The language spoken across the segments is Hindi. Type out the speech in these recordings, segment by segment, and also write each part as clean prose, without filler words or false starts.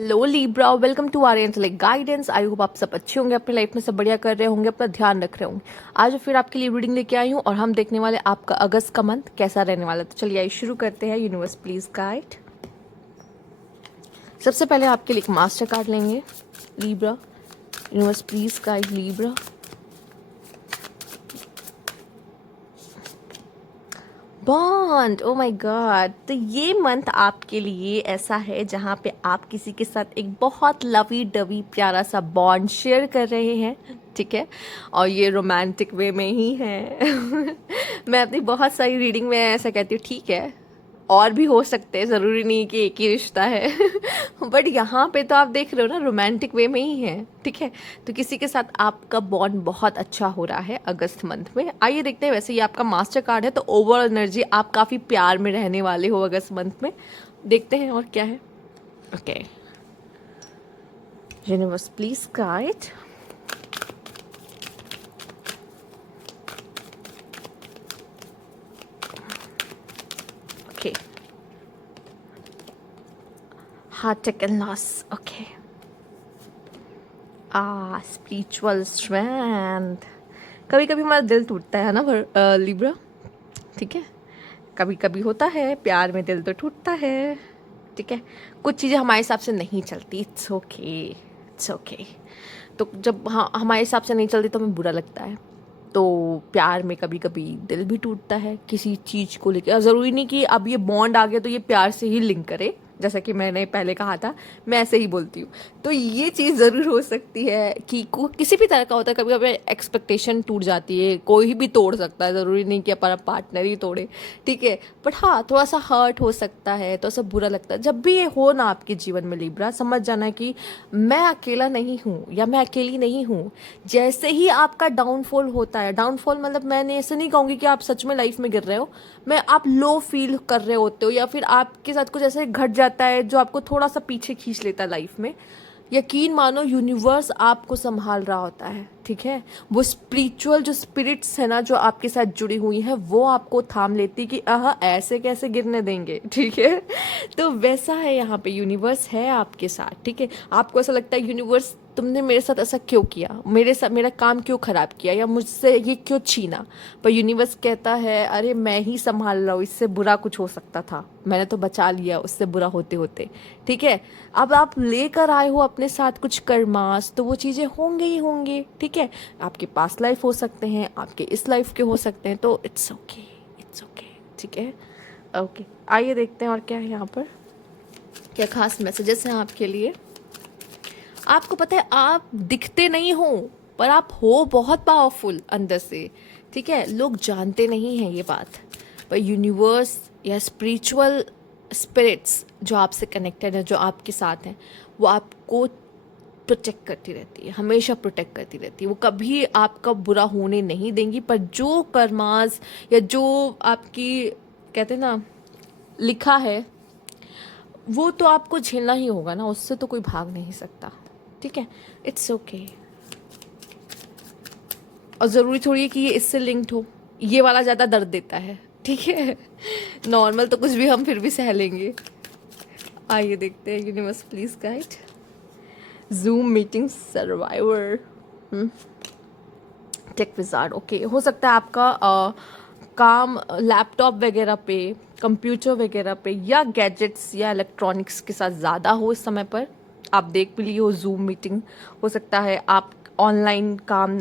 Hello Libra, welcome to our intellect guidance. I hope आप सब अच्छे होंगे, अपनी लाइफ में सब बढ़िया कर रहे होंगे, अपना ध्यान रख रहे होंगे। आज फिर आपके लिए रीडिंग लेके आई हूँ और हम देखने वाले आपका अगस्त का मंथ कैसा रहने वाला है। तो चलिए आइए शुरू करते हैं। Universe please guide. सबसे पहले आपके लिए एक मास्टर कार्ड लेंगे Libra. Universe please guide Libra. Bond, oh my God. तो ये मंथ आपके लिए ऐसा है जहाँ पे आप किसी के साथ एक बहुत लवी डवी प्यारा सा बॉन्ड शेयर कर रहे हैं, ठीक है। और ये रोमांटिक वे में ही है। मैं अपनी बहुत सारी रीडिंग में ऐसा कहती हूँ, ठीक है और भी हो सकते हैं, ज़रूरी नहीं कि एक ही रिश्ता है। बट यहाँ पे तो आप देख रहे हो ना, रोमांटिक वे में ही है, ठीक है। तो किसी के साथ आपका बॉन्ड बहुत अच्छा हो रहा है अगस्त मंथ में। आइए देखते हैं। वैसे ये आपका मास्टर कार्ड है, तो ओवरऑल एनर्जी आप काफ़ी प्यार में रहने वाले हो अगस्त मंथ में। देखते हैं और क्या है। Okay, universe please guide. Okay, heartache and loss. Okay. Spiritual strength. कभी कभी हमारा दिल टूटता है ना लिब्रा, ठीक है। कभी कभी होता है, प्यार में दिल तो टूटता है, ठीक है। कुछ चीज़ें हमारे हिसाब से नहीं चलती। It's okay, it's okay. तो जब हाँ हमारे हिसाब से नहीं चलती तो हमें बुरा लगता है। तो प्यार में कभी कभी दिल भी टूटता है किसी चीज़ को लेकर। ज़रूरी नहीं कि अब ये बॉन्ड आ गया तो ये प्यार से ही लिंक करे, जैसा कि मैंने पहले कहा था, मैं ऐसे ही बोलती हूँ। तो ये चीज़ ज़रूर हो सकती है कि किसी भी तरह का होता है। कभी कभी एक्सपेक्टेशन टूट जाती है, कोई भी तोड़ सकता है, ज़रूरी नहीं कि हमारा पार्टनर ही तोड़े, ठीक है। बट हाँ, थोड़ा सा हर्ट हो सकता है, तो ऐसा बुरा लगता है। जब भी ये हो ना आपके जीवन में लिब्रा, समझ जाना कि मैं अकेला नहीं हूँ या मैं अकेली नहीं हूँ। जैसे ही आपका डाउनफॉल होता है, डाउनफॉल मतलब मैंने ऐसे नहीं कहूँगी कि आप सच में लाइफ में गिर रहे हो, मैं आप लो फील कर रहे होते हो या फिर आपके साथ कुछ ऐसे घट जाता है जो आपको थोड़ा सा पीछे खींच लेता है लाइफ में। यकीन मानो यूनिवर्स आपको संभाल रहा होता है, ठीक है। वो स्पिरिचुअल जो स्पिरिट्स है ना, जो आपके साथ जुड़ी हुई हैं, वो आपको थाम लेती कि ऐसे कैसे गिरने देंगे, ठीक है। तो वैसा है यहाँ पे, यूनिवर्स है आपके साथ, ठीक है। आपको ऐसा लगता है यूनिवर्स तुमने मेरे साथ ऐसा क्यों किया, मेरे साथ मेरा काम क्यों खराब किया या मुझसे ये क्यों छीना। पर यूनिवर्स कहता है अरे मैं ही संभाल रहा हूँ, इससे बुरा कुछ हो सकता था, मैंने तो बचा लिया उससे बुरा होते होते, ठीक है। अब आप लेकर आए हो अपने साथ कुछ कर्मास, तो वो चीज़ें होंगे ही होंगे, ठीक है। आपके पास्ट लाइफ हो सकते हैं, आपके इस लाइफ के हो सकते हैं, तो इट्स ओके, इट्स ओके, ठीक है। ओके, आइए देखते हैं और क्या है यहाँ पर, क्या खास मैसेजेस हैं आपके लिए। आपको पता है आप दिखते नहीं हो, पर आप हो बहुत पावरफुल अंदर से, ठीक है। लोग जानते नहीं हैं ये बात, पर यूनिवर्स या स्पिरिचुअल स्पिरिट्स जो आपसे कनेक्टेड है, जो आपके साथ हैं, वो आपको प्रोटेक्ट करती रहती है, हमेशा प्रोटेक्ट करती रहती है। वो कभी आपका बुरा होने नहीं देंगी। पर जो कर्मास या जो आपकी कहते हैं ना लिखा है, वो तो आपको झेलना ही होगा ना, उससे तो कोई भाग नहीं सकता, ठीक है। It's okay. और ज़रूरी थोड़ी है कि ये इससे लिंक्ड हो, ये वाला ज़्यादा दर्द देता है, ठीक है। नॉर्मल तो कुछ भी हम फिर भी सह लेंगे। आइए देखते हैं, universe please guide. Zoom meeting survivor, tech wizard. Okay, हो सकता है आपका काम लैपटॉप वगैरह पे, कंप्यूटर वगैरह पे या गैजेट्स या इलेक्ट्रॉनिक्स के साथ ज़्यादा हो इस समय पर। आप देख भी लिए हो जूम मीटिंग, हो सकता है आप ऑनलाइन काम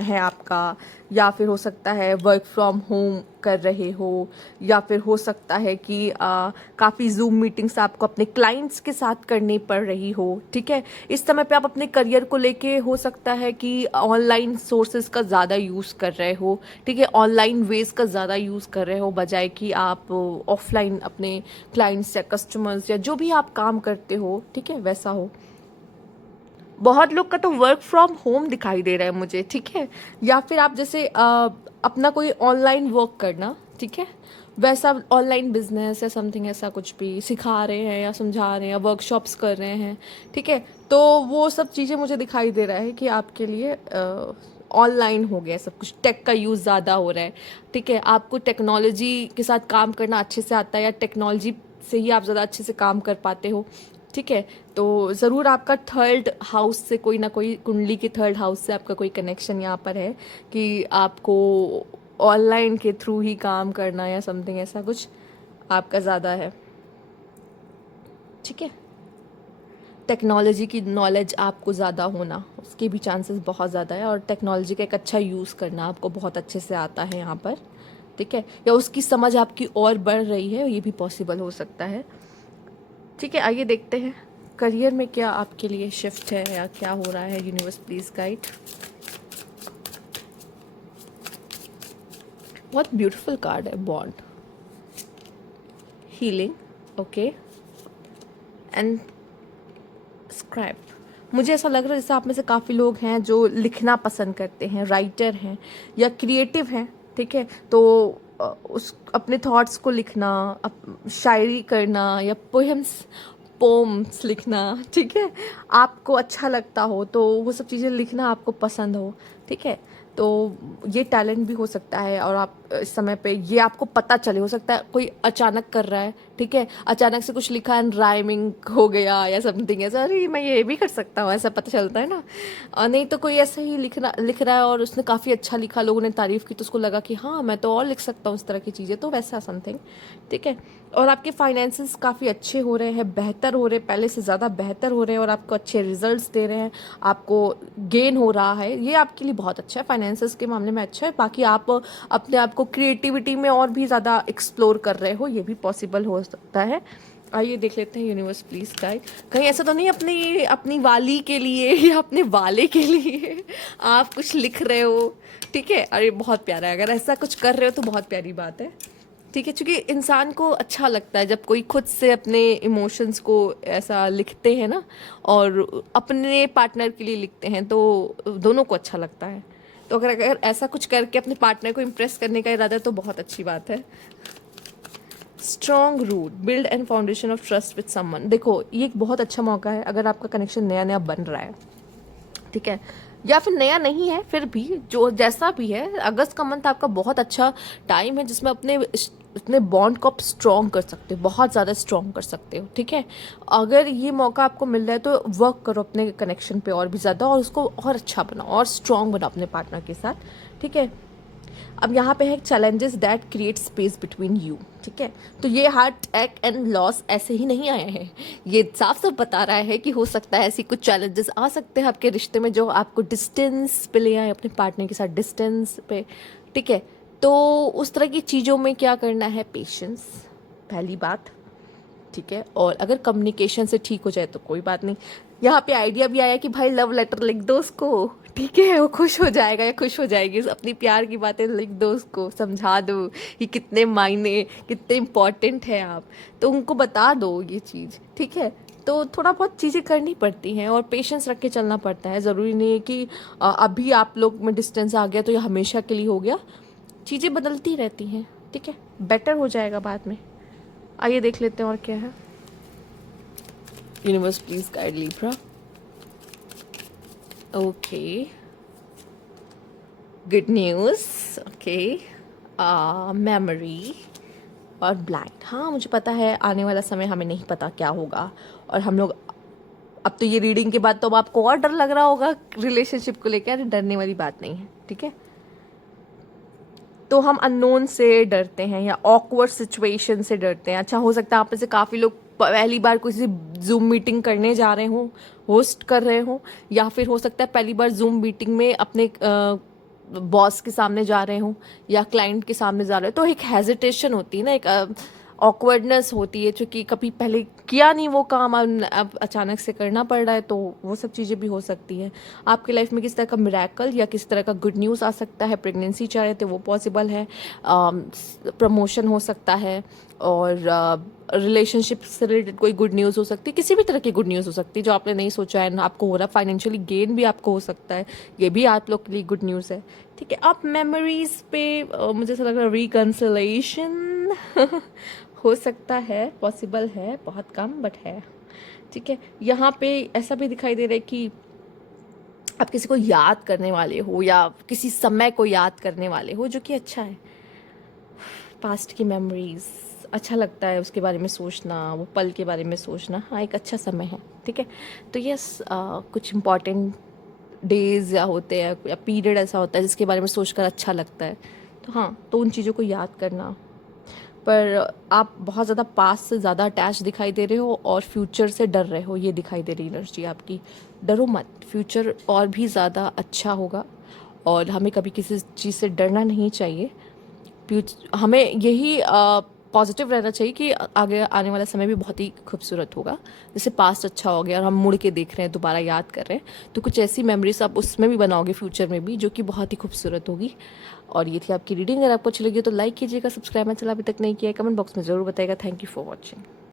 है आपका, या फिर हो सकता है वर्क फ्रॉम होम कर रहे हो, या फिर हो सकता है कि काफ़ी जूम मीटिंग्स आपको अपने क्लाइंट्स के साथ करनी पड़ रही हो, ठीक है। इस समय पे आप अपने करियर को लेके हो सकता है कि ऑनलाइन सोर्सेज का ज़्यादा यूज़ कर रहे हो, ठीक है। ऑनलाइन वेज का ज़्यादा यूज़ कर रहे हो, बजाय कि आप ऑफलाइन अपने क्लाइंट्स या कस्टमर्स या जो भी आप काम करते हो, ठीक है, वैसा हो। बहुत लोग का तो वर्क फ्रॉम होम दिखाई दे रहा है मुझे, ठीक है। या फिर आप जैसे अपना कोई ऑनलाइन वर्क करना, ठीक है, वैसा ऑनलाइन बिजनेस या समथिंग ऐसा कुछ भी सिखा रहे हैं या समझा रहे हैं या वर्कशॉप्स कर रहे हैं, ठीक है। तो वो सब चीज़ें मुझे दिखाई दे रहा है कि आपके लिए ऑनलाइन हो गया सब कुछ, टेक का यूज़ ज़्यादा हो रहा है, ठीक है। आपको टेक्नोलॉजी के साथ काम करना अच्छे से आता है या टेक्नोलॉजी से ही आप ज़्यादा अच्छे से काम कर पाते हो, ठीक है। तो ज़रूर आपका थर्ड हाउस से कोई ना कोई, कुंडली के थर्ड हाउस से आपका कोई कनेक्शन यहाँ पर है कि आपको ऑनलाइन के थ्रू ही काम करना या समथिंग ऐसा कुछ आपका ज़्यादा है। ठीक है। टेक्नोलॉजी की नॉलेज आपको ज़्यादा होना, उसके भी चांसेस बहुत ज़्यादा है, और टेक्नोलॉजी का एक अच्छा यूज़ करना आपको बहुत अच्छे से आता है यहाँ पर। ठीक है। या उसकी समझ आपकी और बढ़ रही है, ये भी पॉसिबल हो सकता है। ठीक है, आइए देखते हैं करियर में क्या आपके लिए शिफ्ट है या क्या हो रहा है। Universe please guide. बहुत ब्यूटीफुल कार्ड है, bond, healing, okay, and scribe. मुझे ऐसा लग रहा है जैसे आप में से काफ़ी लोग हैं जो लिखना पसंद करते हैं, राइटर हैं या क्रिएटिव हैं। ठीक है। तो उस अपने थॉट्स को लिखना, शायरी करना या पोम्स लिखना, ठीक है, आपको अच्छा लगता हो तो वो सब चीज़ें लिखना आपको पसंद हो। ठीक है। तो ये टैलेंट भी हो सकता है, और आप इस समय पे ये आपको पता चले, हो सकता है कोई अचानक कर रहा है। ठीक है। अचानक से कुछ लिखा एंड राइमिंग हो गया या समथिंग ऐसा, अरे मैं ये भी कर सकता हूँ, ऐसा पता चलता है ना। नहीं तो कोई ऐसा ही लिख रहा है और उसने काफ़ी अच्छा लिखा, लोगों ने तारीफ़ की तो उसको लगा कि हाँ मैं तो और लिख सकता हूँ इस तरह की चीज़ें, तो वैसा समथिंग। ठीक है। और आपके फाइनेंसेस काफ़ी अच्छे हो रहे हैं, बेहतर हो रहे हैं, पहले से ज़्यादा बेहतर हो रहे हैं, और आपको अच्छे रिजल्ट्स दे रहे हैं, आपको गेन हो रहा है, ये आपके लिए बहुत अच्छा है। फाइनेंसेस के मामले में अच्छा है। बाकी आप अपने आप को क्रिएटिविटी में और भी ज़्यादा एक्सप्लोर कर रहे हो, ये भी पॉसिबल हो सकता है। आइए देख लेते हैं यूनिवर्स प्लीज गाइड। कहीं ऐसा तो नहीं अपनी अपनी वाली के लिए या अपने वाले के लिए आप कुछ लिख रहे हो। ठीक है। अरे बहुत प्यारा है, अगर ऐसा कुछ कर रहे हो तो बहुत प्यारी बात है। ठीक है। क्योंकि इंसान को अच्छा लगता है जब कोई खुद से अपने इमोशंस को ऐसा लिखते हैं ना, और अपने पार्टनर के लिए लिखते हैं तो दोनों को अच्छा लगता है। तो अगर ऐसा कुछ करके अपने पार्टनर को इम्प्रेस करने का इरादा है तो बहुत अच्छी बात है। Strong root, build and foundation of trust with someone. देखो ये एक बहुत अच्छा मौका है अगर आपका कनेक्शन नया नया बन रहा है। ठीक है। या फिर नया नहीं है, फिर भी जो जैसा भी है, अगस्त का मंथ आपका बहुत अच्छा टाइम है जिसमें अपने बॉन्ड को आप स्ट्रॉन्ग कर सकते हो, बहुत ज़्यादा स्ट्रॉन्ग कर सकते हो। ठीक है। अगर ये मौका आपको मिल रहा है तो वर्क करो अपने कनेक्शन पे और भी ज़्यादा, और उसको और अच्छा बनाओ और स्ट्रॉन्ग बनाओ अपने पार्टनर के साथ। ठीक है। अब यहाँ पे है challenges that create space between you. ठीक है। तो ये हार्ट अटैक एंड लॉस ऐसे ही नहीं आए हैं, ये साफ साफ बता रहा है कि हो सकता है ऐसी कुछ चैलेंजेस आ सकते हैं आपके रिश्ते में जो आपको डिस्टेंस पे ले आए, अपने पार्टनर के साथ डिस्टेंस पे। ठीक है। तो उस तरह की चीज़ों में क्या करना है, पेशेंस पहली बात। ठीक है। और अगर कम्युनिकेशन से ठीक हो जाए तो कोई बात नहीं। यहाँ पे आइडिया भी आया कि भाई लव लेटर लिख दो उसको। ठीक है। वो खुश हो जाएगा या खुश हो जाएगी, अपनी प्यार की बातें लिख दो उसको, समझा दो कि कितने मायने, कितने इम्पोर्टेंट है आप, तो उनको बता दो ये चीज़। ठीक है। तो थोड़ा बहुत चीज़ें करनी पड़ती हैं और पेशेंस रख के चलना पड़ता है। ज़रूरी नहीं है कि अभी आप लोग में डिस्टेंस आ गया तो ये हमेशा के लिए हो गया, चीज़ें बदलती रहती हैं। ठीक है। बेटर हो जाएगा बाद में। आइए देख लेते हैं और क्या है। Universe please guide Libra. Okay, good news. Okay, memory और ब्लाइंड। हाँ मुझे पता है आने वाला समय हमें नहीं पता क्या होगा, और हम लोग अब तो ये रीडिंग के बाद तो अब आपको और डर लग रहा होगा रिलेशनशिप को लेकर। अरे डरने वाली बात नहीं है। ठीक है। तो हम अननोन से डरते हैं या ऑकवर्ड सिचुएशन से डरते हैं। अच्छा, हो सकता है आप में से काफ़ी लोग पहली बार किसी जूम मीटिंग करने जा रहे हों, होस्ट कर रहे हों, या फिर हो सकता है पहली बार जूम मीटिंग में अपने बॉस के सामने जा रहे हों या क्लाइंट के सामने जा रहे हो, तो एक हेजिटेशन होती है ना, एक ऑकवर्डनेस होती है, क्योंकि कभी पहले किया नहीं वो काम, अब अचानक से करना पड़ रहा है, तो वो सब चीज़ें भी हो सकती हैं। आपकी लाइफ में किस तरह का मिरेकल या किस तरह का गुड न्यूज़ आ सकता है। प्रेगनेंसी चाह रहे थे वो पॉसिबल है, प्रमोशन हो सकता है, और रिलेशनशिप से रिलेटेड कोई गुड न्यूज़ हो सकती है, किसी भी तरह की गुड न्यूज़ हो सकती है जो आपने नहीं सोचा है आपको हो रहा। फाइनेंशियली गेन भी आपको हो सकता है, ये भी आप लोग के लिए गुड न्यूज़ है। ठीक है। आप मेमोरीज पे मुझे ऐसा लग रहा है रिकन्सिलेशन हो सकता है, पॉसिबल है, बहुत कम बट है। ठीक है। यहाँ पे ऐसा भी दिखाई दे रहा है कि आप किसी को याद करने वाले हो या किसी समय को याद करने वाले हो, जो कि अच्छा है। पास्ट की मेमोरीज, अच्छा लगता है उसके बारे में सोचना, वो पल के बारे में सोचना। हाँ, एक अच्छा समय है, ठीक है। तो यस, कुछ इम्पॉर्टेंट डेज़ या होते हैं या पीरियड ऐसा होता है जिसके बारे में सोचकर अच्छा लगता है। तो हाँ, तो उन चीज़ों को याद करना। पर आप बहुत ज़्यादा पास्ट से ज़्यादा अटैच दिखाई दे रहे हो और फ्यूचर से डर रहे हो, ये दिखाई दे रही एनर्जी आपकी। डरो मत, फ्यूचर और भी ज़्यादा अच्छा होगा और हमें कभी किसी चीज़ से डरना नहीं चाहिए। हमें यही पॉजिटिव रहना चाहिए कि आगे आने वाला समय भी बहुत ही खूबसूरत होगा। जैसे पास्ट अच्छा हो गया और हम मुड़ के देख रहे हैं, दोबारा याद कर रहे हैं, तो कुछ ऐसी मेमोरीज आप उसमें भी बनाओगे फ्यूचर में भी, जो कि बहुत ही खूबसूरत होगी। और ये थी आपकी रीडिंग। अगर आपको अच्छी लगी तो लाइक कीजिएगा, सब्सक्राइब चला अभी तक नहीं किया है, कमेंट बॉक्स में ज़रूर बताइएगा। Thank you for watching.